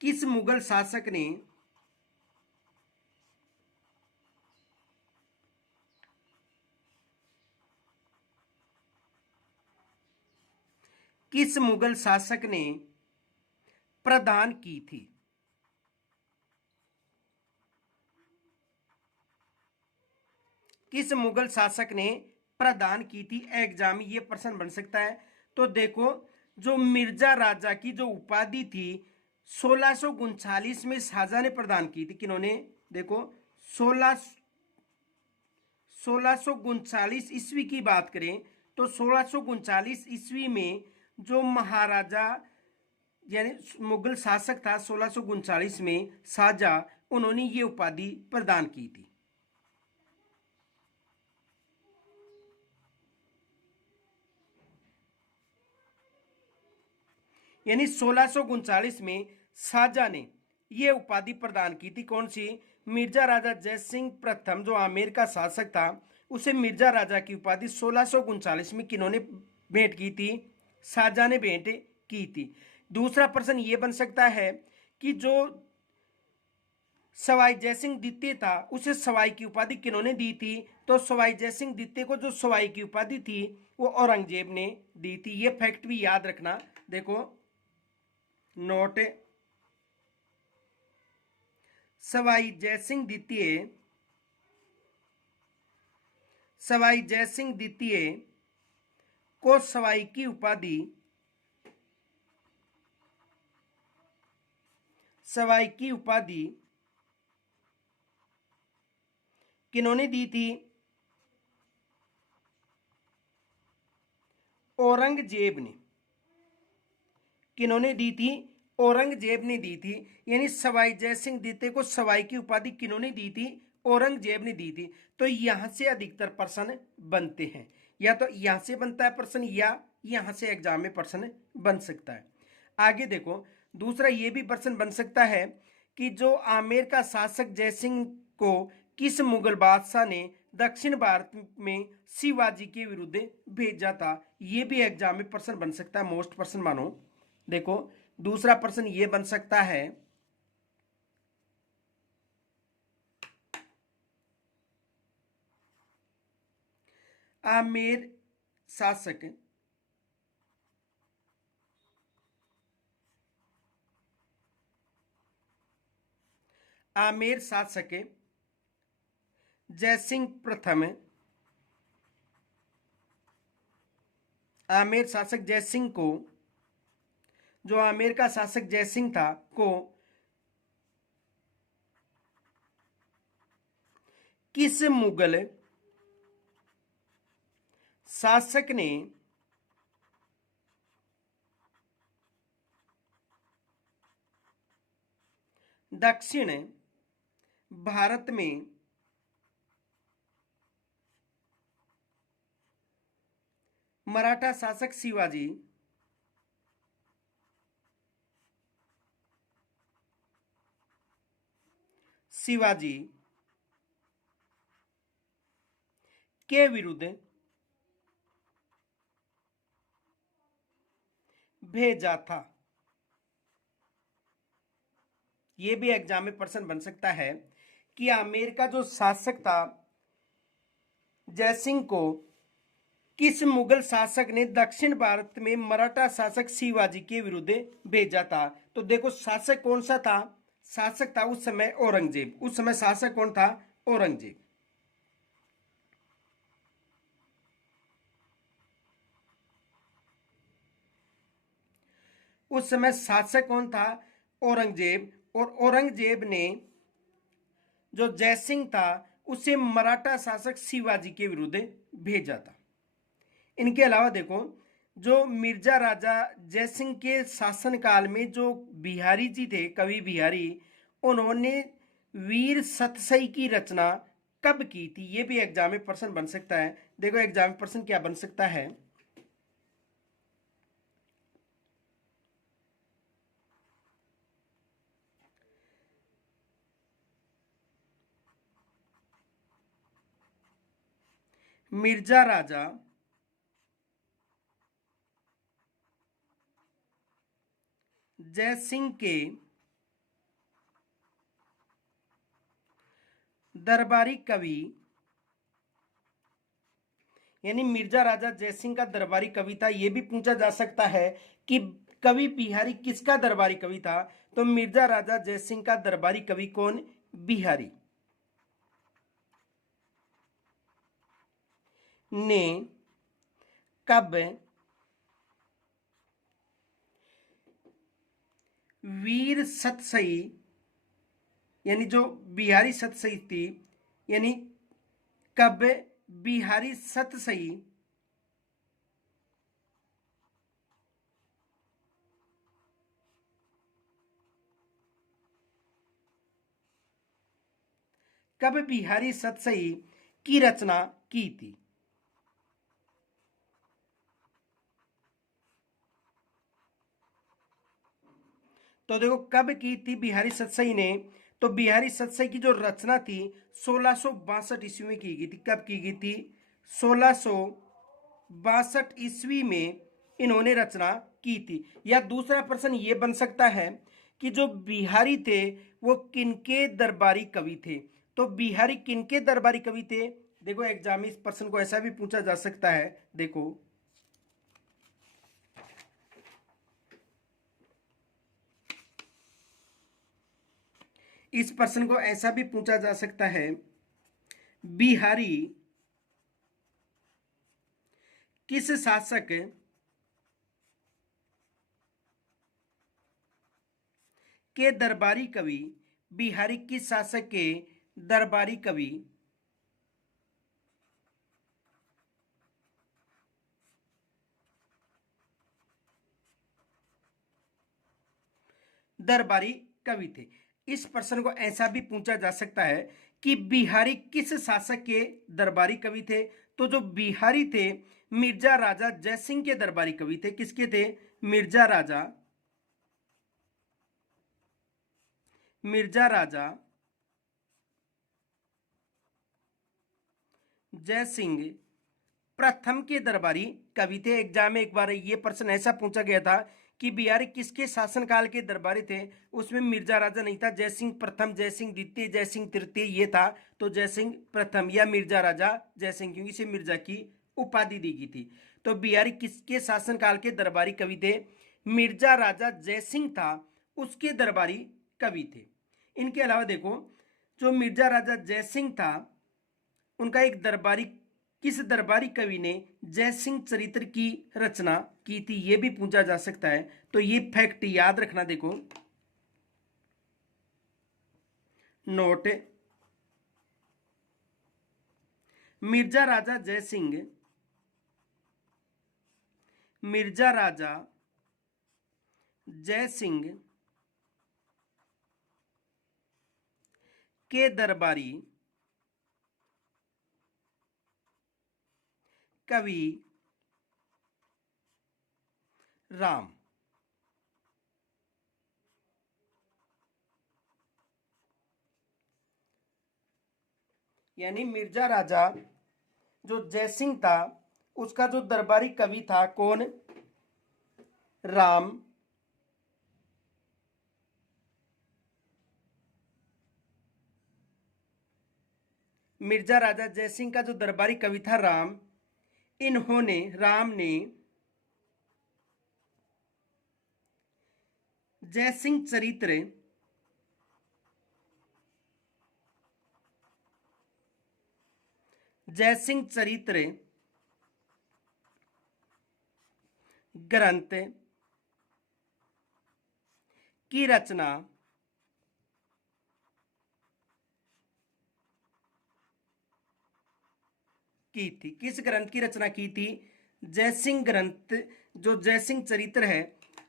किस मुगल शासक ने किस मुगल शासक ने प्रदान की थी? किस मुगल शासक ने प्रदान की थी? एग्जाम में ये प्रश्न बन सकता है। तो देखो जो मिर्जा राजा की जो उपाधि थी 1639 में शाहजहां ने प्रदान की थी। किन्होंने? देखो 1639 ईस्वी की बात करें तो 1639 ईस्वी में जो महाराजा यानी मुगल शासक था 1639 में शाहजहां, उन्होंने ये उपाधि प्रदान की थी। यानी 1639 में शाहजहां ने यह उपाधि प्रदान की थी। कौन सी? मिर्जा राजा जयसिंह प्रथम जो आमेर का शासक था उसे मिर्जा राजा की उपाधि 1639 में किन्होंने भेंट की थी? शाहजहां ने भेंट की थी। दूसरा प्रश्न यह बन सकता है कि जो सवाई जयसिंह द्वितीय था उसे सवाई की उपाधि किन्होंने दी थी? तो सवाई जयसिंह द्वितीय को जो सवाई की उपाधि थी वो औरंगजेब ने दी थी। ये फैक्ट भी याद रखना। देखो नोट, सवाई जयसिंह द्वितीय, सवाई जयसिंह द्वितीय को सवाई की उपाधि, सवाई की उपाधि किन्होंने दी थी? औरंगजेब ने। किन्होंने दी थी? औरंगजेब ने दी थी। यानी सवाई जयसिंह द्वितीय को सवाई की उपाधि किन्होंने दी थी? औरंगजेब ने दी थी। तो यहां से अधिकतर प्रश्न बनते हैं। या तो यहां से बनता है प्रश्न या यहां से एग्जाम में प्रश्न बन सकता है। आगे देखो, दूसरा ये भी प्रश्न बन सकता है कि जो आमेर का शासक जयसिंह को किस मुगल बादशाह ने दक्षिण भारत में शिवाजी के विरुद्ध भेजा था, ये भी एग्जाम में प्रश्न बन सकता है, मोस्ट प्रश्न मानो। देखो, दूसरा प्रश्न ये बन सकता है, आमेर शासक आमेर शासक जयसिंह प्रथम, आमेर शासक जयसिंह को, जो आमेर का शासक जयसिंह था को किस मुगल शासक ने दक्षिण भारत में मराठा शासक शिवाजी के विरुद्ध भेजा था। यह भी एग्जाम में प्रश्न बन सकता है कि आमेर का जो शासक था जयसिंह को किस मुगल शासक ने दक्षिण भारत में मराठा शासक शिवाजी के विरुद्ध भेजा था। तो देखो, शासक कौन सा था, शासक था उस समय औरंगजेब। उस समय शासक कौन था, औरंगजेब। उस समय शासक कौन था, औरंगजेब। और औरंगजेब ने जो जयसिंह था उसे मराठा शासक शिवाजी के विरुद्ध भेजा था। इनके अलावा देखो, जो मिर्जा राजा जयसिंह के शासनकाल में जो बिहारी जी थे, कवि बिहारी, उन्होंने वीर सतसई की रचना कब की थी, ये भी एग्जाम में प्रश्न बन सकता है। देखो, एग्जाम में प्रश्न क्या बन सकता है, मिर्जा राजा जयसिंह के दरबारी कवि, यानी मिर्जा राजा जयसिंह का दरबारी कवि था। यह भी पूछा जा सकता है कि कवि बिहारी किसका दरबारी कवि था। तो मिर्जा राजा जयसिंह का दरबारी कवि कौन, बिहारी ने कब वीर सतसई, यानी जो बिहारी सतसई थी, यानी कब बिहारी सतसई कब बिहारी सतसई की रचना की थी। तो देखो, कब की थी बिहारी सतसई ने, तो बिहारी सतसई की जो रचना थी 1662 ईस्वी में की गई थी। कब की गई थी, 1662 ईस्वी में इन्होंने रचना की थी। या दूसरा प्रश्न ये बन सकता है कि जो बिहारी थे वो किनके दरबारी कवि थे। तो बिहारी किनके दरबारी कवि थे, देखो एग्जाम में इस प्रश्न को ऐसा भी पूछा जा सकता है। देखो, इस प्रश्न को ऐसा भी पूछा जा सकता है, बिहारी किस शासक के दरबारी कवि, बिहारी किस शासक के दरबारी कवि दरबारी कवि थे। इस प्रश्न को ऐसा भी पूछा जा सकता है कि बिहारी किस शासक के दरबारी कवि थे? तो जो बिहारी थे मिर्जा राजा जयसिंह के दरबारी कवि थे। किसके थे? मिर्जा राजा जयसिंह प्रथम के दरबारी कवि थे। एग्जाम में एक बार ये प्रश्न ऐसा पूछा गया था कि बिहारी किसके शासनकाल के दरबारी थे? उसमें मिर्जा राजा नहीं था, जयसिंह प्रथम, जयसिंह द्वितीय, जयसिंह तृतीय ये था। तो जयसिंह प्रथम या मिर्जा राजा जयसिंह, क्योंकि इसे मिर्जा की उपाधि दी गई थी। तो बिहारी किसके शासनकाल के दरबारी कवि थे? मिर्जा राजा जयसिंह था, उसके दरबारी कवि थे। इनके अलावा देखो, जो मिर्जा राजा जयसिंह था उनका एक दरबारी, किस दरबारी कवि ने जयसिंह चरित्र की रचना की थी? यह भी पूछा जा सकता है। तो ये फैक्ट याद रखना। देखो नोट, मिर्जा राजा जयसिंह के दरबारी कवि राम। यानी मिर्जा राजा जो जयसिंह था उसका जो दरबारी कवि था कौन? राम। मिर्जा राजा जयसिंह का जो दरबारी कवि था राम, राम ने जयसिंह चरित्र ग्रंथ की रचना की थी। किस ग्रंथ की रचना की थी? जयसिंह ग्रंथ। जो जयसिंह चरित्र है,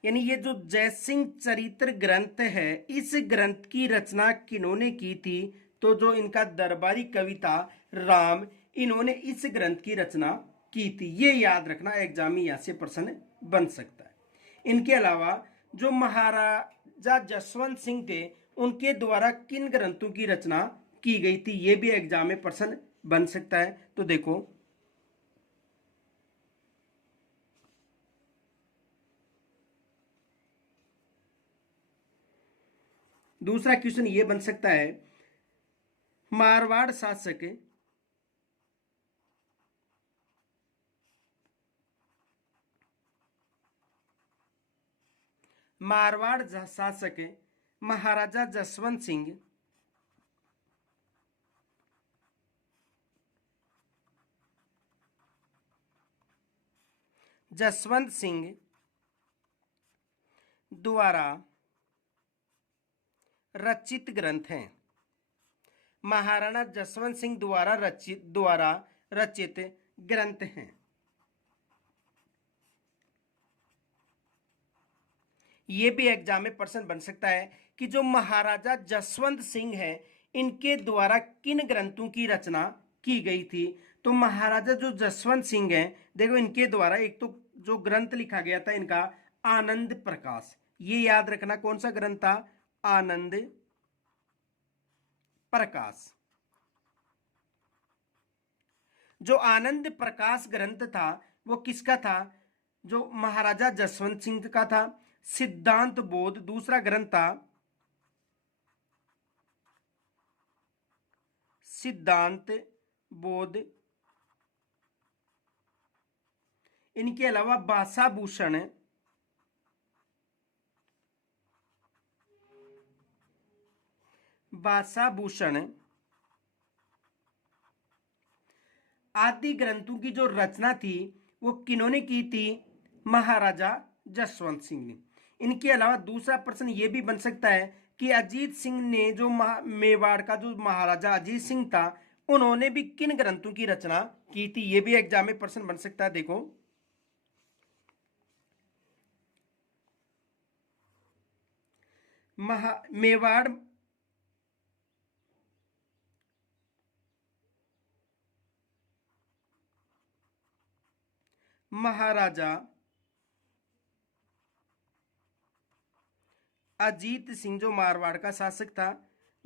यानी ये जो जयसिंह चरित्र ग्रंथ है, इस ग्रंथ की रचना किन्होंने की थी? तो जो इनका दरबारी कवि था राम, इन्होंने इस ग्रंथ की रचना की थी। ये याद रखना, एग्जाम में यहां से प्रश्न बन सकता है। इनके अलावा जो महाराजा जसवंत सिंह थे उनके द्वारा किन ग्रंथों की रचना की गई थी? ये भी एग्जाम में प्रश्न बन सकता है। तो देखो, दूसरा क्वेश्चन ये बन सकता है, मारवाड़ शासक महाराजा जसवंत सिंह द्वारा रचित ग्रंथ हैं। महाराणा जसवंत सिंह द्वारा रचित ग्रंथ हैं। ये भी एग्जाम में प्रश्न बन सकता है कि जो महाराजा जसवंत सिंह हैं इनके द्वारा किन ग्रंथों की रचना की गई थी? तो महाराजा जो जसवंत सिंह हैं, देखो इनके द्वारा एक तो जो ग्रंथ लिखा गया था इनका आनंद प्रकाश। ये याद रखना, कौन सा ग्रंथ था? आनंद प्रकाश। जो आनंद प्रकाश ग्रंथ था वो किसका था? जो महाराजा जसवंत सिंह का था। सिद्धांत बोध दूसरा ग्रंथ था, सिद्धांत बोध। इनके अलावा भाषाभूषण आदि ग्रंथों की जो रचना थी वो किन्होंने की थी? महाराजा जसवंत सिंह ने। इनके अलावा दूसरा प्रश्न ये भी बन सकता है कि अजीत सिंह ने जो मेवाड़ का जो महाराजा अजीत सिंह था उन्होंने भी किन ग्रंथों की रचना की थी? ये भी एग्जाम में प्रश्न बन सकता है। देखो, मेवाड़ महाराजा अजीत सिंह, जो मारवाड़ का शासक था,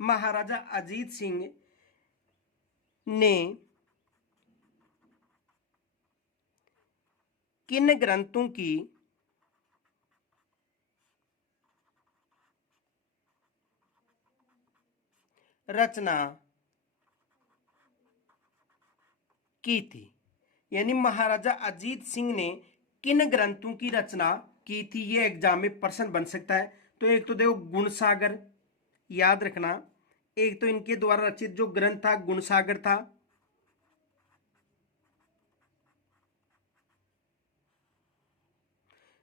महाराजा अजीत सिंह ने किन ग्रंथों की रचना की थी? यानी महाराजा अजीत सिंह ने किन ग्रंथों की रचना की थी, ये एग्जाम में प्रश्न बन सकता है। तो एक तो देखो गुणसागर, याद रखना, एक तो इनके द्वारा रचित जो ग्रंथ था गुणसागर था।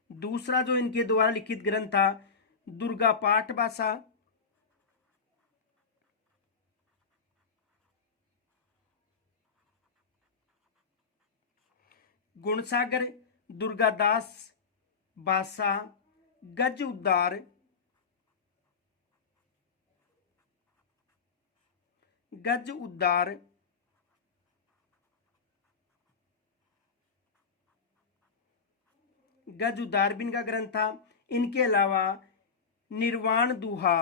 दूसरा जो इनके द्वारा लिखित ग्रंथ था दुर्गा पाठ भाषा। गुणसागर, दुर्गादास भाषा, गज उद्धार, गज उद्धार, गज उद्धार भी इनका ग्रंथ था। इनके अलावा निर्वाण दुहा,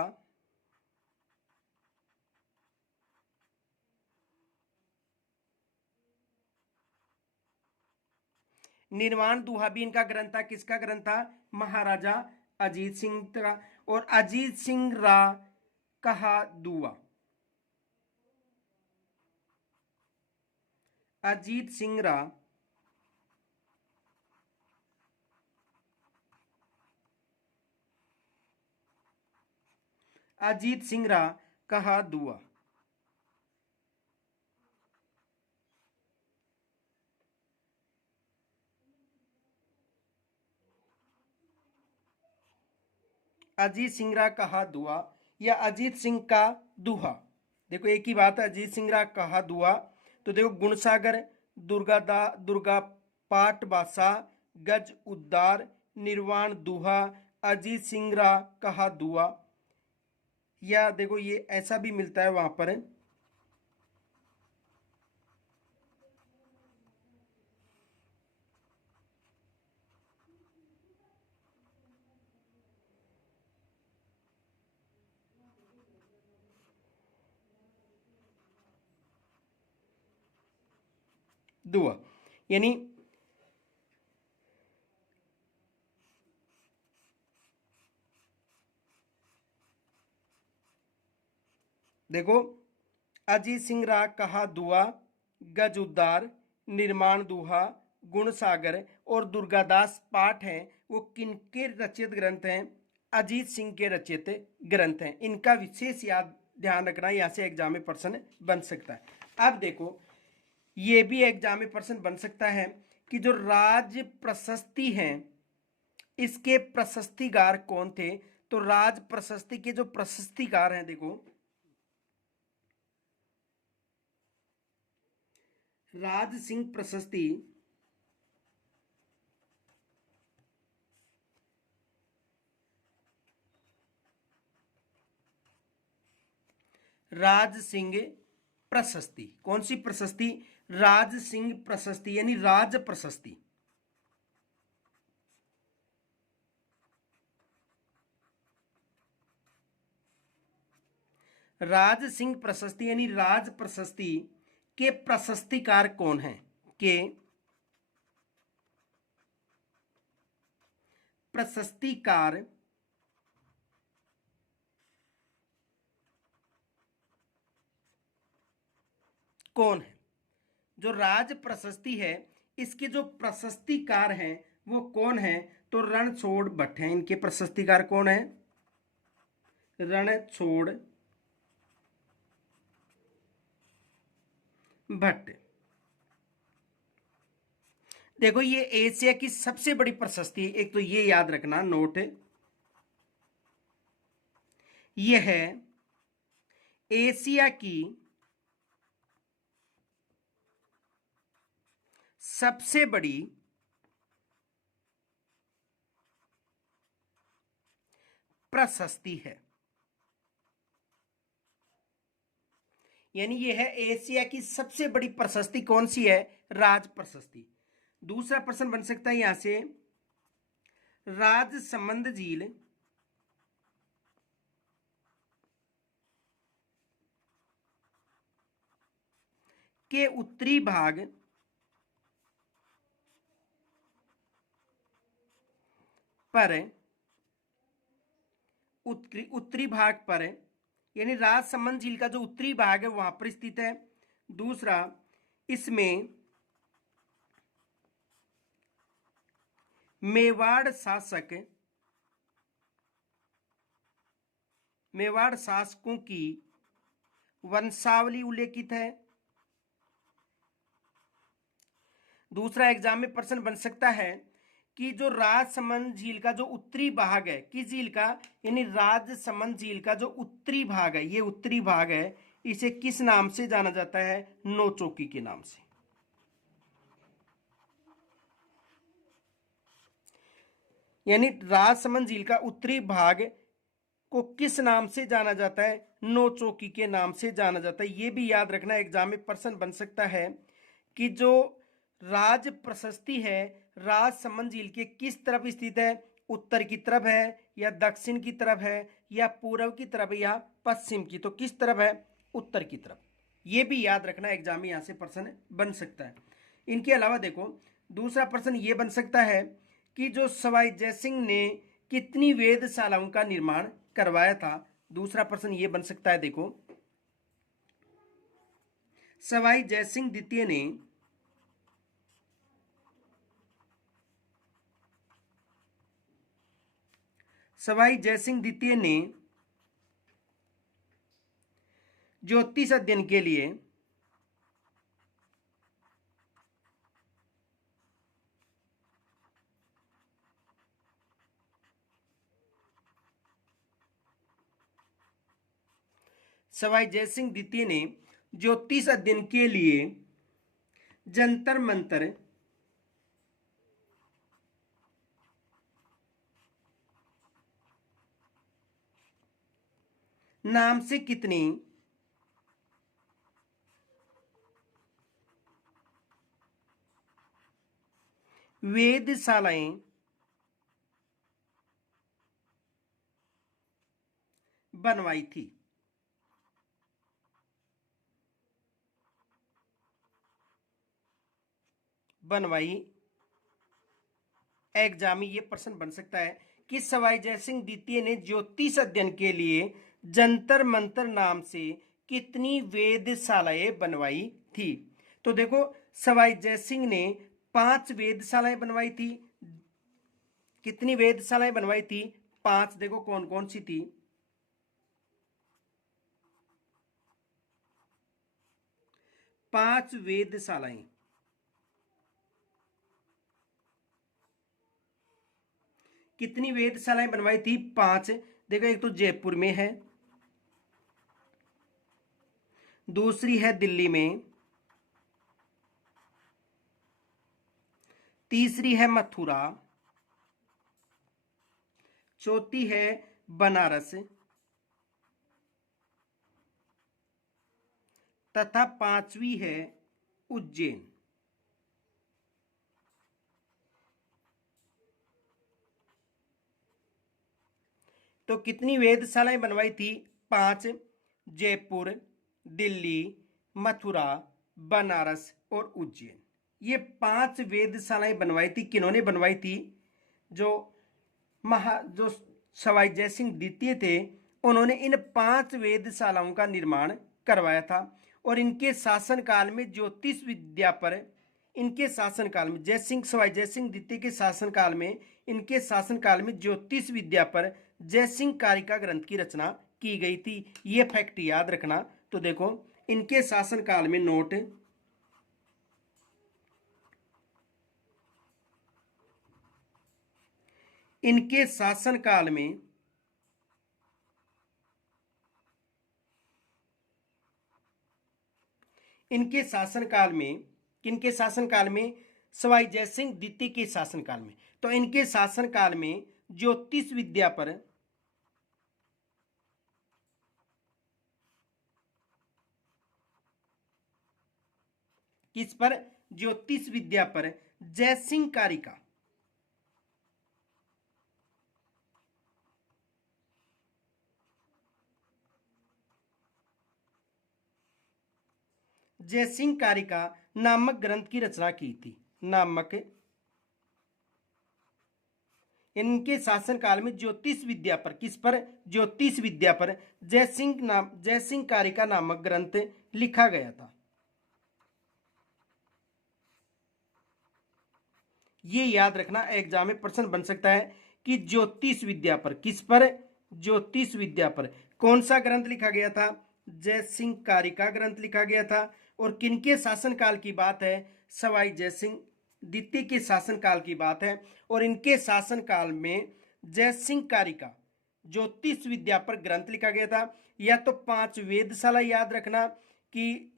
निर्वाण दुहा भी इनका ग्रंथ था। किसका ग्रंथ था? महाराजा अजीत सिंह का। और अजीत सिंह रा कहा दुआ, अजीत सिंह रा अजीत सिंह रा कहा दुआ। अजीत सिंह रा कहा दुआ या अजीत सिंह का दुहा, देखो एक ही बात है, अजीत सिंह रा कहा दुआ। तो देखो गुणसागर, दुर्गा पाठ भाषा, गज उद्धार, निर्वाण दुहा, अजीत सिंह रा कहा दुआ। या देखो ये ऐसा भी मिलता है वहां पर, दुआ। यानी देखो अजीत सिंह रा कहा दुआ, गज उद्धार, निर्माण दुहा, गुणसागर और दुर्गादास पाठ हैं, वो किनके रचित ग्रंथ हैं? अजीत सिंह के रचित ग्रंथ हैं। इनका विशेष याद ध्यान रखना, यहां से एग्जाम में प्रश्न बन सकता है। अब देखो ये भी एग्जाम में प्रश्न बन सकता है कि जो राज प्रशस्ति हैं इसके प्रशस्तिकार कौन थे? तो राज प्रशस्ति के जो प्रशस्तिकार हैं, देखो राज सिंह प्रशस्ति, राज सिंह प्रशस्ति, कौन सी प्रशस्ति? राज सिंह प्रशस्ति यानी राज प्रशस्ति। राज सिंह प्रशस्ति यानी राज प्रशस्ति के प्रशस्तिकार कौन हैं? के प्रशस्तिकार कौन है? जो राज प्रशस्ति है इसके जो प्रशस्तिकार हैं वो कौन है? तो रणछोड़ भट्ट हैं। इनके प्रशस्तिकार कौन है? रणछोड़ भट्ट। देखो ये एशिया की सबसे बड़ी प्रशस्ति, एक तो ये याद रखना नोट, ये है एशिया की सबसे बड़ी प्रशस्ति है। यानी यह है एशिया की सबसे बड़ी प्रशस्ति, कौन सी है? राज प्रशस्ति। दूसरा प्रश्न बन सकता है यहां से, राजसमंद झील के उत्तरी भाग पर, उत्तरी भाग पर, यानी राजसमंद झील का जो उत्तरी भाग है वहां पर स्थित है। दूसरा, इसमें मेवाड़ शासकों की वंशावली उल्लेखित है। दूसरा एग्जाम में प्रश्न बन सकता है कि जो राजसमंद झील का जो उत्तरी भाग है, किस झील का, यानी राजसमंद झील का जो उत्तरी भाग है, ये उत्तरी भाग है, इसे किस नाम से जाना जाता है, नौचौकी के नाम से। यानी राजसमंद झील का उत्तरी भाग को किस नाम से जाना जाता है, नौचौकी के नाम से जाना जाता है। यह भी याद रखना, एग्जाम में प्रश्न बन सकता है कि जो राज प्रशस्ति है राजसमंद झील के किस तरफ स्थित है, उत्तर की तरफ है या दक्षिण की तरफ है या पूर्व की तरफ या पश्चिम की, तो किस तरफ है, उत्तर की तरफ। यह भी याद रखना, एग्जाम में यहां से प्रश्न बन सकता है। इनके अलावा देखो, दूसरा प्रश्न यह बन सकता है कि जो सवाई जयसिंह ने कितनी वेधशालाओं का निर्माण करवाया था। दूसरा प्रश्न यह बन सकता है, देखो, सवाई जयसिंह द्वितीय ने ज्योतिष अध्ययन के लिए सवाई जयसिंह द्वितीय ने ज्योतिष अध्ययन के लिए जंतर मंतर नाम से कितनी वेधशालाएं बनवाई थी। एग्जाम में ये प्रश्न बन सकता है कि सवाई जयसिंह द्वितीय ने ज्योतिष अध्ययन के लिए जंतर मंतर नाम से कितनी वेधशालाएं बनवाई थी। तो देखो, सवाई जयसिंह ने 5 वेधशालाएं बनवाई थी। कितनी वेधशालाएं बनवाई थी, 5। देखो कौन कौन सी थी, 5 वेधशालाएं। कितनी वेधशालाएं बनवाई थी, 5। देखो, एक तो जयपुर में है, दूसरी है दिल्ली में, तीसरी है मथुरा, चौथी है बनारस तथा 5वीं है उज्जैन। तो कितनी वेधशालाएं बनवाई थी, 5। जयपुर, दिल्ली, मथुरा, बनारस और उज्जैन, ये 5 वेधशालाएं बनवाई थी। किन्होंने बनवाई थी, जो सवाई जयसिंह द्वितीय थे, उन्होंने इन 5 वेधशालाओं का निर्माण करवाया था। और इनके शासनकाल में ज्योतिष विद्या पर, इनके शासनकाल में सवाई जयसिंह द्वितीय के शासनकाल में, इनके शासनकाल में ज्योतिष विद्या पर जयसिंह कारिका ग्रंथ की रचना की गई थी। ये फैक्ट याद रखना। तो देखो, इनके शासनकाल में, नोट, इनके शासनकाल में किनके शासनकाल में, सवाई जयसिंह द्वितीय के शासनकाल में। तो इनके शासनकाल में ज्योतिष विद्या पर, किस पर, ज्योतिष विद्या पर जयसिंह कारिका। जयसिंह कारिका नामक ग्रंथ की रचना की थी। नामक, इनके शासनकाल में ज्योतिष विद्या पर, किस पर, ज्योतिष विद्या पर जयसिंह कारिका नामक ग्रंथ लिखा गया था। ये याद रखना, एग्जाम में प्रश्न बन सकता है कि ज्योतिष विद्या पर, किस पर, ज्योतिष विद्या पर कौन सा ग्रंथ लिखा गया था, जयसिंह कारिका ग्रंथ लिखा गया था। और किनके शासनकाल की बात है, सवाई जयसिंह द्वितीय के शासनकाल की बात है। और इनके शासनकाल में जयसिंह कारिका ज्योतिष विद्या पर ग्रंथ लिखा गया था। या तो 5 वेधशाला याद रखना कि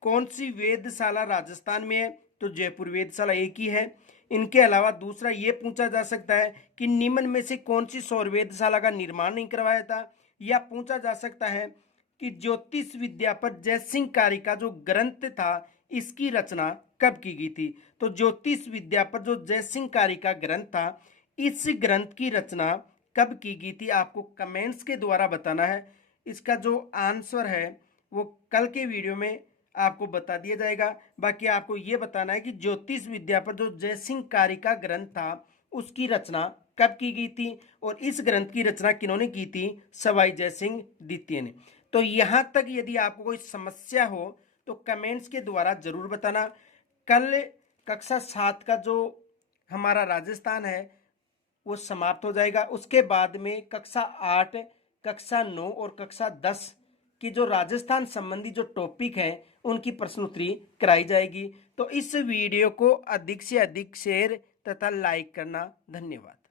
कौन सी वेधशाला राजस्थान में है, तो जयपुर वेधशाला एक ही है। इनके अलावा दूसरा ये पूछा जा सकता है कि निम्न में से कौन सी सौर वेधशाला का निर्माण नहीं करवाया था। या पूछा जा सकता है कि ज्योतिष विद्या पर जयसिंह कारिका जो ग्रंथ था इसकी रचना कब की गई थी। तो ज्योतिष विद्या पर जो जयसिंह कारिका ग्रंथ था, इस ग्रंथ की रचना कब की गई थी, आपको कमेंट्स के द्वारा बताना है। इसका जो आंसर है वो कल के वीडियो में आपको बता दिया जाएगा। बाकी आपको ये बताना है कि ज्योतिष विद्या पर जो जयसिंह कारिका ग्रंथ था उसकी रचना कब की गई थी, और इस ग्रंथ की रचना किन्होंने की थी, सवाई जयसिंह द्वितीय ने। तो यहाँ तक यदि आपको कोई समस्या हो तो कमेंट्स के द्वारा जरूर बताना। कल कक्षा 7 का जो हमारा राजस्थान है वो समाप्त हो जाएगा। उसके बाद में कक्षा 8, कक्षा 9 और कक्षा 10 की जो राजस्थान संबंधी जो टॉपिक हैं उनकी प्रश्न उत्तरी कराई जाएगी। तो इस वीडियो को अधिक से अधिक शेयर तथा लाइक करना। धन्यवाद।